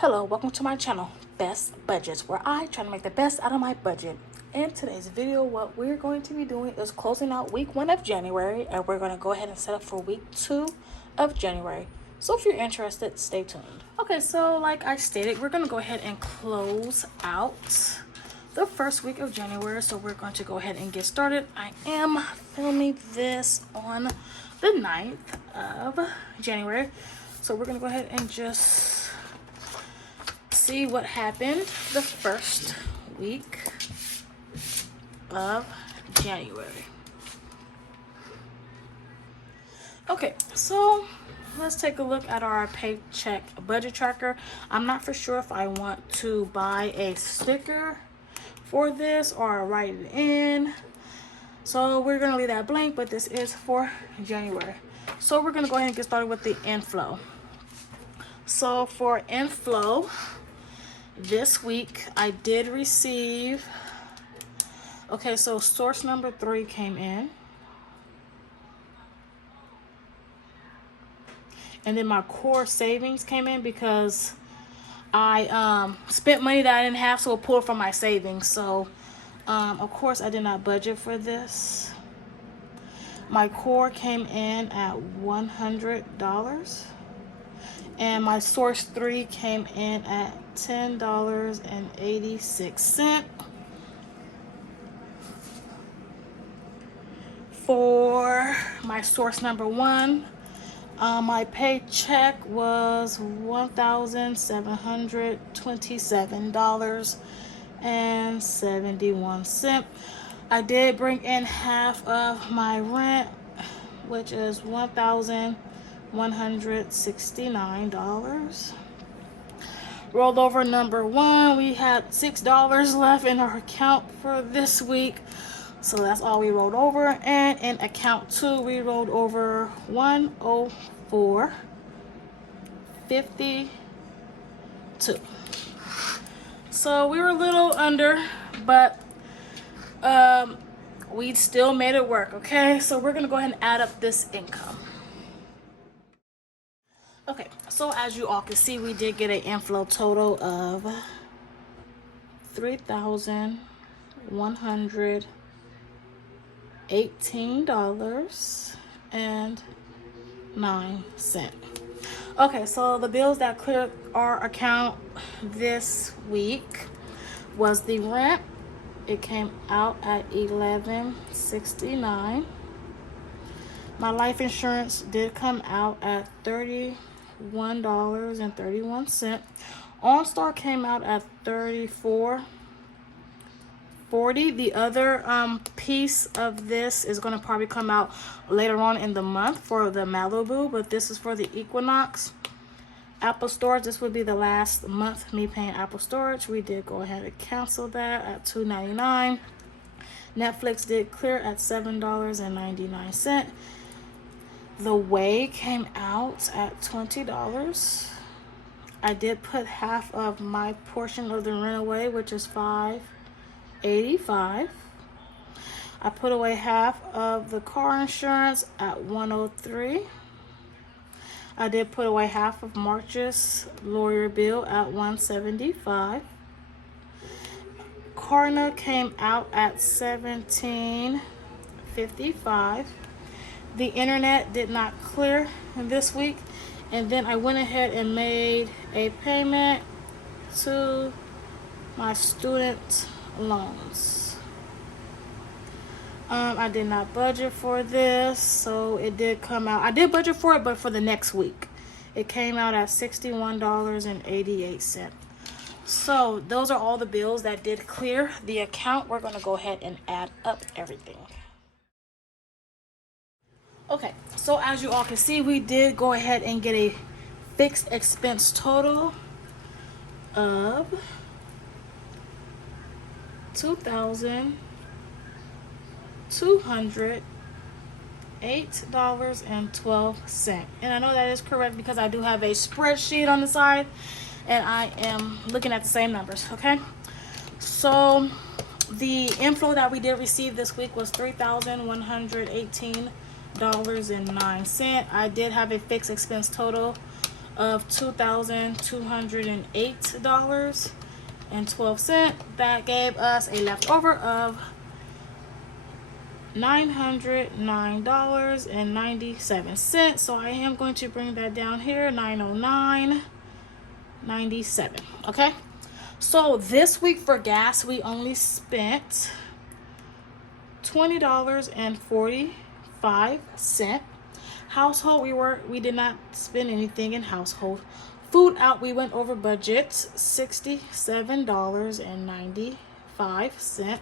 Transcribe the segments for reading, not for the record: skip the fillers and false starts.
Hello, welcome to my channel, Best Budgets, where I try to make the best out of my budget. In today's video, what we're going to be doing is closing out week 1 of January, and we're going to go ahead and set up for week 2 of January. So if you're interested, stay tuned. Okay, so like I stated, we're going to go ahead and close out the first week of January. So we're going to go ahead and get started. I am filming this on the 9th of January. So we're going to go ahead and just see what happened the first week of January. Okay, so let's take a look at our Paycheck budget tracker. I'm not for sure if I want to buy a sticker for this or write it in. So we're going to leave that blank, but this is for January. So we're going to go ahead and get started with the inflow. So for inflow, this week I did receive, okay, so source number 3 came in, and then my core savings came in because I spent money that I didn't have, so it pulled from my savings. So of course I did not budget for this. My core came in at $100, and my source 3 came in at $10.86. For my source number 1, my paycheck was $1,727.71. I did bring in half of my rent, which is $1,169. Rolled over number 1, we had $6 left in our account for this week, so that's all we rolled over. And in account 2, we rolled over $104.52. So we were a little under, but we still made it work. Okay, so we're gonna go ahead and add up this income. Okay, so as you all can see, we did get an inflow total of $3,118.09. Okay, so the bills that cleared our account this week was the rent. It came out at $11.69. My life insurance did come out at $31.31. OnStar came out at $34.40. The other piece of this is going to probably come out later on in the month for the Malibu, but this is for the Equinox. Apple Storage, this would be the last month me paying Apple Storage. We did go ahead and cancel that at $2.99. Netflix did clear at $7.99. The Way came out at $20. I did put half of my portion of the rent away, which is $5.85. I put away half of the car insurance at $103. I did put away half of March's lawyer bill at $175. Klarna came out at $17.55. The internet did not clear this week, and then I went ahead and made a payment to my student loans. I did not budget for this, so it did come out. I did budget for it, but for the next week. It came out at $61.88. So those are all the bills that did clear the account. We're going to go ahead and add up everything. Okay, so as you all can see, we did go ahead and get a fixed expense total of $2,208.12. And I know that is correct because I do have a spreadsheet on the side and I am looking at the same numbers. Okay, so the inflow that we did receive this week was $3,118.09. I did have a fixed expense total of $2,208.12. That gave us a leftover of $909.97. So I am going to bring that down here, $909.97. Okay, so this week for gas we only spent $20.45. Household, we did not spend anything in household. Food out, we went over budget, $67.95.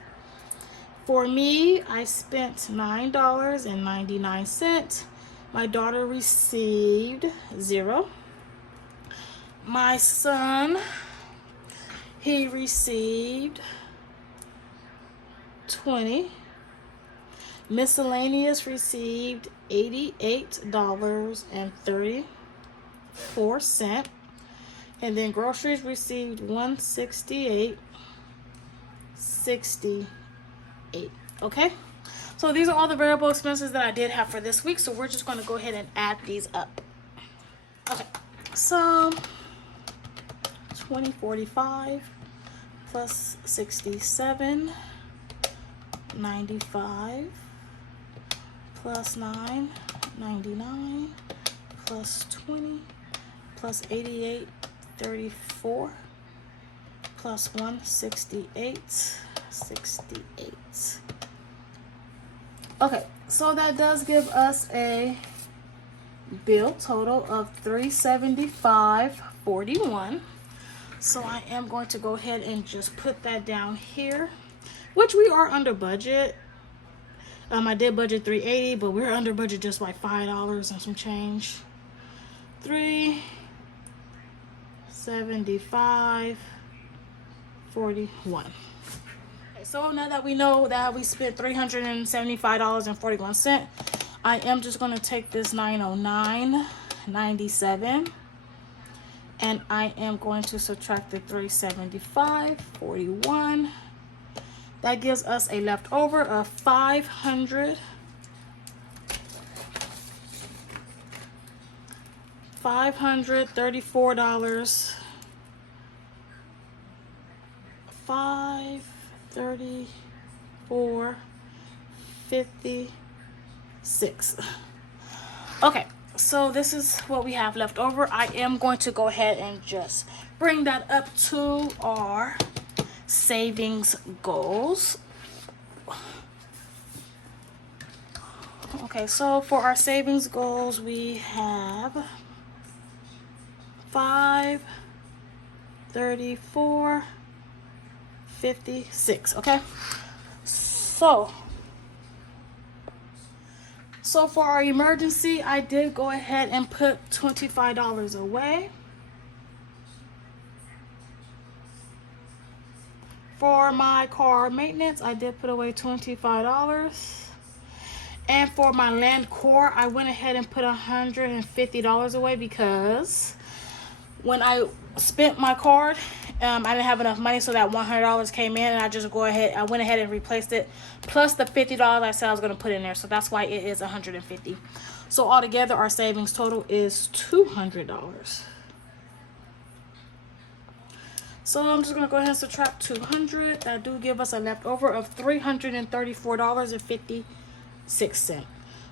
For me, I spent $9.99. My daughter received 0. My son, he received 20. Miscellaneous received $88.34. And then groceries received $168.68. Okay, so these are all the variable expenses that I did have for this week. So we're just going to go ahead and add these up. Okay, so 2045 plus 67.95 plus 9.99 plus 20 plus 88.34 plus 168.68. Okay, so that does give us a bill total of $375.41. So I am going to go ahead and just put that down here, which we are under budget. I did budget $380, but we're under budget just like $5 and some change. $375.41. So now that we know that we spent $375.41, I am just going to take this $909.97 and I am going to subtract the $375.41. That gives us a leftover of $534. $534.56. Okay, so this is what we have left over. I am going to go ahead and just bring that up to our savings goals. Okay, so for our savings goals, we have $534.56. Okay, so for our emergency, I did go ahead and put $25 away. For my car maintenance, I did put away $25. And for my land core, I went ahead and put $150 away because when I spent my card, I didn't have enough money, so that $100 came in, and I went ahead and replaced it, plus the $50 I said I was going to put in there, so that's why it is $150. So altogether, our savings total is $200. So I'm just going to go ahead and subtract 200. That do give us a leftover of $334.56.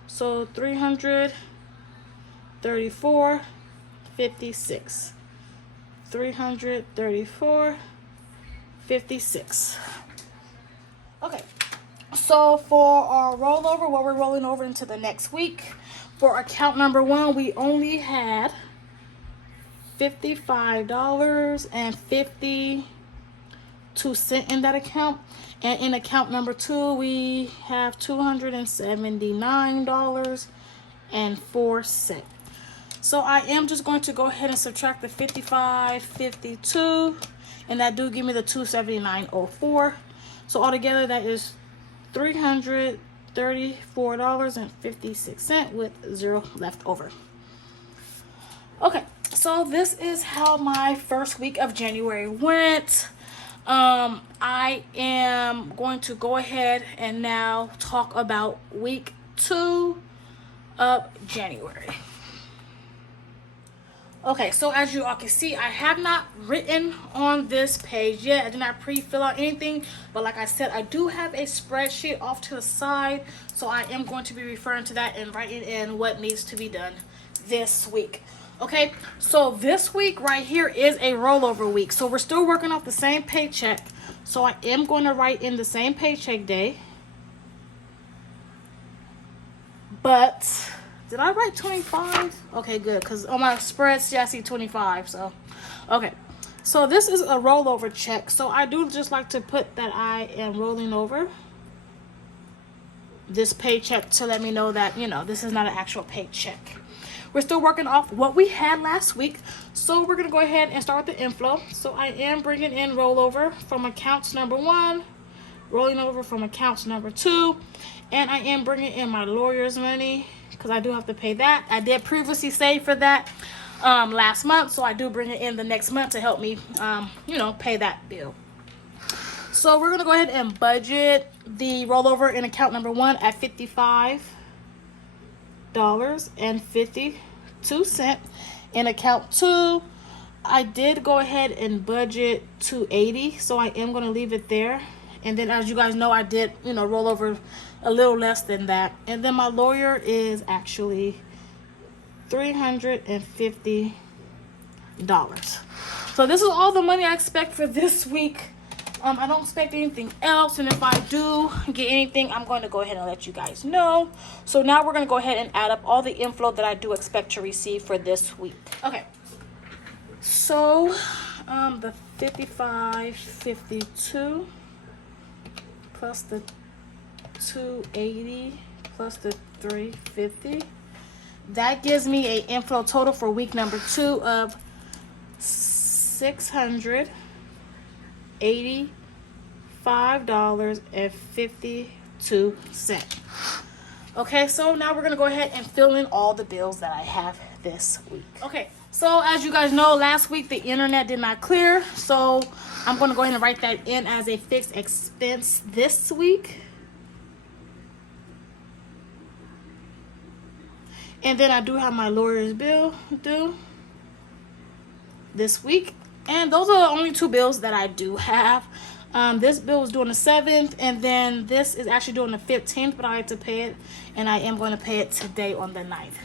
So $334.56. $334.56. Okay, so for our rollover, what we're rolling over into the next week, for account number 1, we only had $55.52 in that account, and in account number 2 we have $279.04. So I am just going to go ahead and subtract the $55.52, and that do give me the $279.04. So altogether that is $334.56 with 0 left over. Okay, so this is how my first week of January went. I am going to go ahead and now talk about week 2 of January. Okay, so as you all can see, I have not written on this page yet. I did not pre-fill out anything, but like I said, I do have a spreadsheet off to the side, so I am going to be referring to that and writing in what needs to be done this week. Okay, so this week right here is a rollover week, so we're still working off the same paycheck, so I am going to write in the same paycheck day. But did I write 25? Okay, good, because on my spreadsheet I see 25. So okay, so this is a rollover check, so I do just like to put that I am rolling over this paycheck to let me know that, you know, this is not an actual paycheck. We're still working off what we had last week, so we're gonna go ahead and start with the inflow. So I am bringing in rollover from accounts number 1, rolling over from accounts number 2, and I am bringing in my lawyer's money because I do have to pay that. I did previously save for that last month, so I do bring it in the next month to help me you know, pay that bill. So we're gonna go ahead and budget the rollover in account number 1 at $55.52. In account 2, I did go ahead and budget $280, so I am gonna leave it there. And then, as you guys know, I did, you know, roll over a little less than that. And then my lawyer is actually $350. So this is all the money I expect for this week. I don't expect anything else. And if I do get anything, I'm going to go ahead and let you guys know. So now we're going to go ahead and add up all the inflow that I do expect to receive for this week. Okay. So the 55.52 plus the 280 plus the 350, that gives me a inflow total for week number 2 of $685.52. Okay, so now we're gonna go ahead and fill in all the bills that I have this week. Okay, so as you guys know, last week the internet did not clear, so I'm gonna go ahead and write that in as a fixed expense this week. And then I do have my lawyer's bill due this week. And those are the only 2 bills that I do have. This bill is due on the 7th, and then this is actually due on the 15th, but I have to pay it, and I am going to pay it today on the 9th.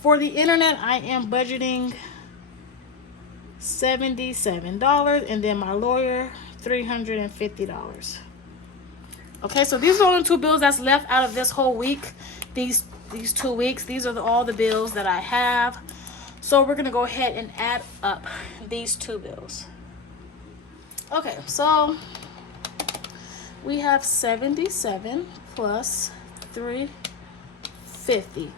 For the internet, I am budgeting $77, and then my lawyer $350. Okay, so these are the only 2 bills that's left out of this whole week. These 2 weeks, these are all the bills that I have. So we're gonna go ahead and add up these 2 bills. Okay, so we have 77 plus 350.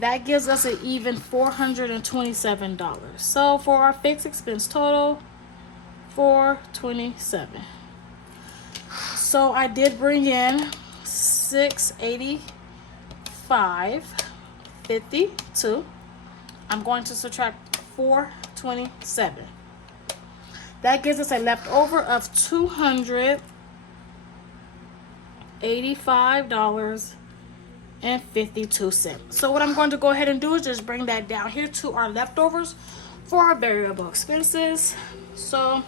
That gives us an even $427. So for our fixed expense total, $427. So I did bring in $685.52. I'm going to subtract $427. That gives us a leftover of $285.52. So what I'm going to go ahead and do is just bring that down here to our leftovers for our variable expenses. So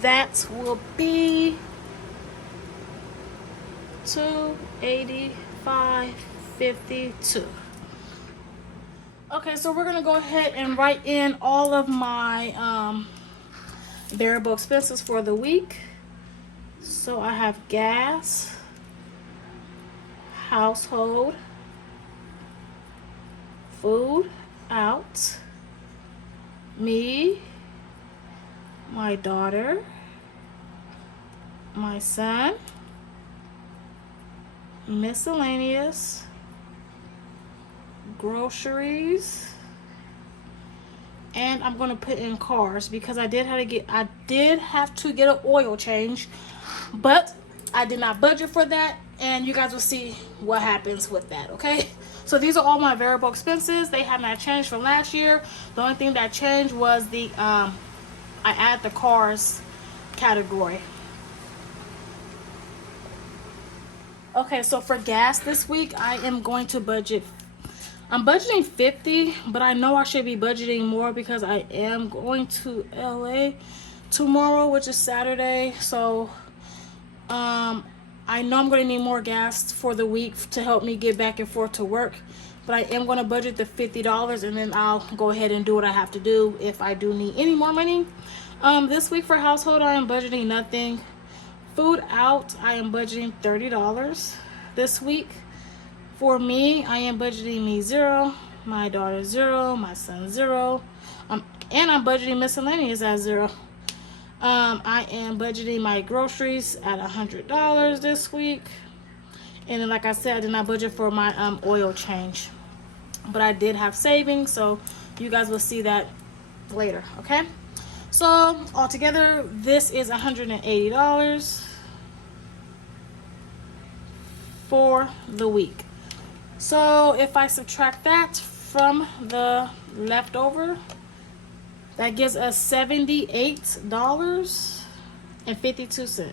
that will be $285.52. Okay, so we're gonna go ahead and write in all of my variable expenses for the week. So I have gas, household, food out, me, my daughter, my son, miscellaneous, groceries, and I'm gonna put in cars because I did have to get an oil change, but I did not budget for that, and you guys will see what happens with that. Okay, so these are all my variable expenses. They have not changed from last year. The only thing that changed was the I add the cars category. Okay, so for gas this week, I am going to budget. I'm budgeting 50, but I know I should be budgeting more because I am going to LA tomorrow, which is Saturday. So I know I'm going to need more gas for the week to help me get back and forth to work. But I am going to budget the $50, and then I'll go ahead and do what I have to do if I do need any more money. This week for household, I am budgeting nothing. Food out, I am budgeting $30 this week. For me, I am budgeting me 0, my daughter 0, my son 0, and I'm budgeting miscellaneous at 0. I am budgeting my groceries at $100 this week. And then, like I said, I did not budget for my oil change. But I did have savings, so you guys will see that later, okay? So, altogether, this is $180 for the week. So, if I subtract that from the leftover, that gives us $78.52.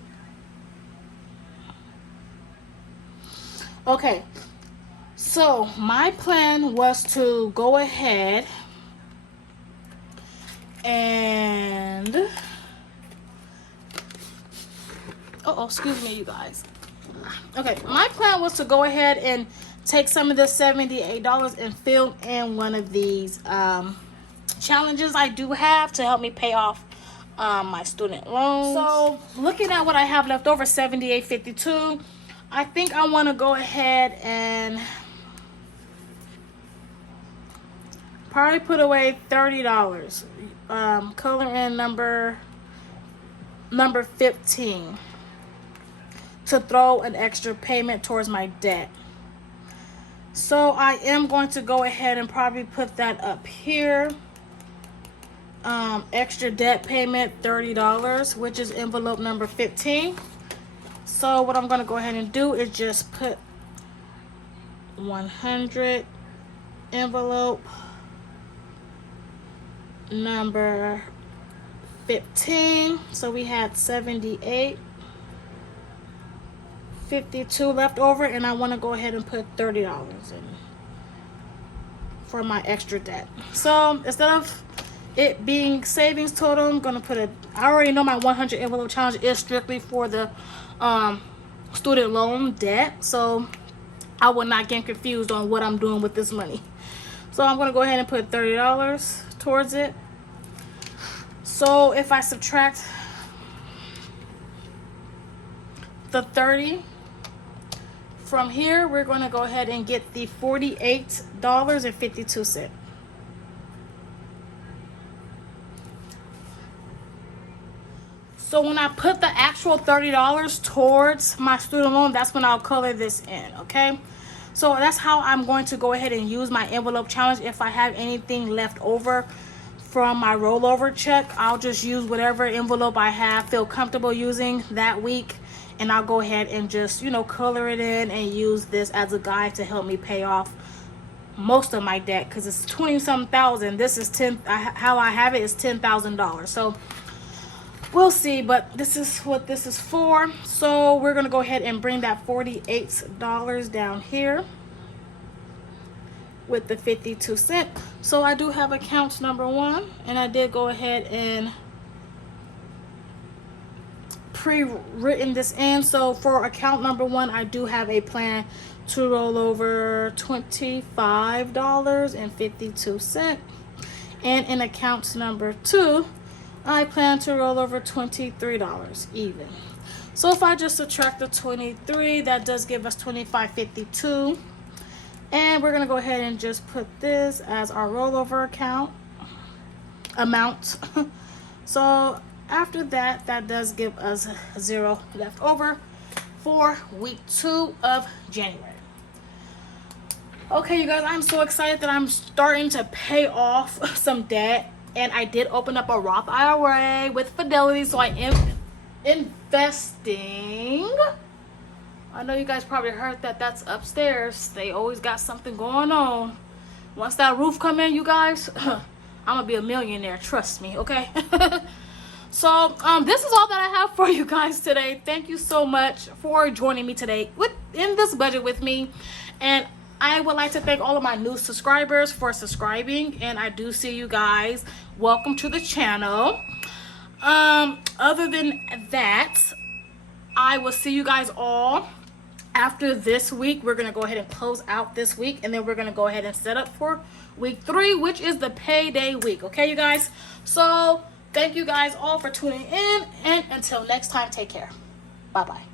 Okay, so my plan was to go ahead and excuse me, you guys. Okay, my plan was to go ahead and take some of the $78 and fill in one of these challenges I do have to help me pay off my student loans. So looking at what I have left over, $78.52, I think I want to go ahead and probably put away $30. Color in number 15 to throw an extra payment towards my debt. So I am going to go ahead and probably put that up here. Extra debt payment $30, which is envelope number 15. So what I'm going to go ahead and do is just put 100 envelope number 15. So we had 78.52 left over, and I want to go ahead and put $30 in for my extra debt. So instead of it being savings total, I'm gonna put I already know my 100 envelope challenge is strictly for the student loan debt, so I will not get confused on what I'm doing with this money. So I'm gonna go ahead and put $30 towards it. So if I subtract the 30 from here, we're going to go ahead and get the $48.52. So when I put the actual $30 towards my student loan, that's when I'll color this in, okay? So that's how I'm going to go ahead and use my envelope challenge. If I have anything left over from my rollover check, I'll just use whatever envelope I feel comfortable using that week, and I'll go ahead and just, color it in and use this as a guide to help me pay off most of my debt, because it's 20-some thousand. This is how I have it is $10,000. So we'll see, but this is what this is for. So we're gonna go ahead and bring that $48 down here with the 52 cents. So I do have account number 1, and I did go ahead and pre-written this in. So for account number 1, I do have a plan to roll over $25.52, and in account number 2, I plan to roll over $23 even. So if I just subtract the 23, that does give us $25.52. And we're going to go ahead and just put this as our rollover amount. So after that, that does give us 0 left over for week 2 of January. Okay, you guys, I'm so excited that I'm starting to pay off some debt. And I did open up a Roth IRA with Fidelity, so I am investing. I know you guys probably heard that that's upstairs. They always got something going on. Once that roof come in, you guys, I'm gonna be a millionaire, trust me, okay? So this is all that I have for you guys today. Thank you so much for joining me today in this budget with me. And I would like to thank all of my new subscribers for subscribing, and I do see you guys. Welcome to the channel. Other than that, I will see you guys all after this week. We're gonna go ahead and close out this week, and then we're gonna go ahead and set up for week 3, which is the payday week. Okay, you guys? So thank you guys all for tuning in, and until next time, take care. Bye bye.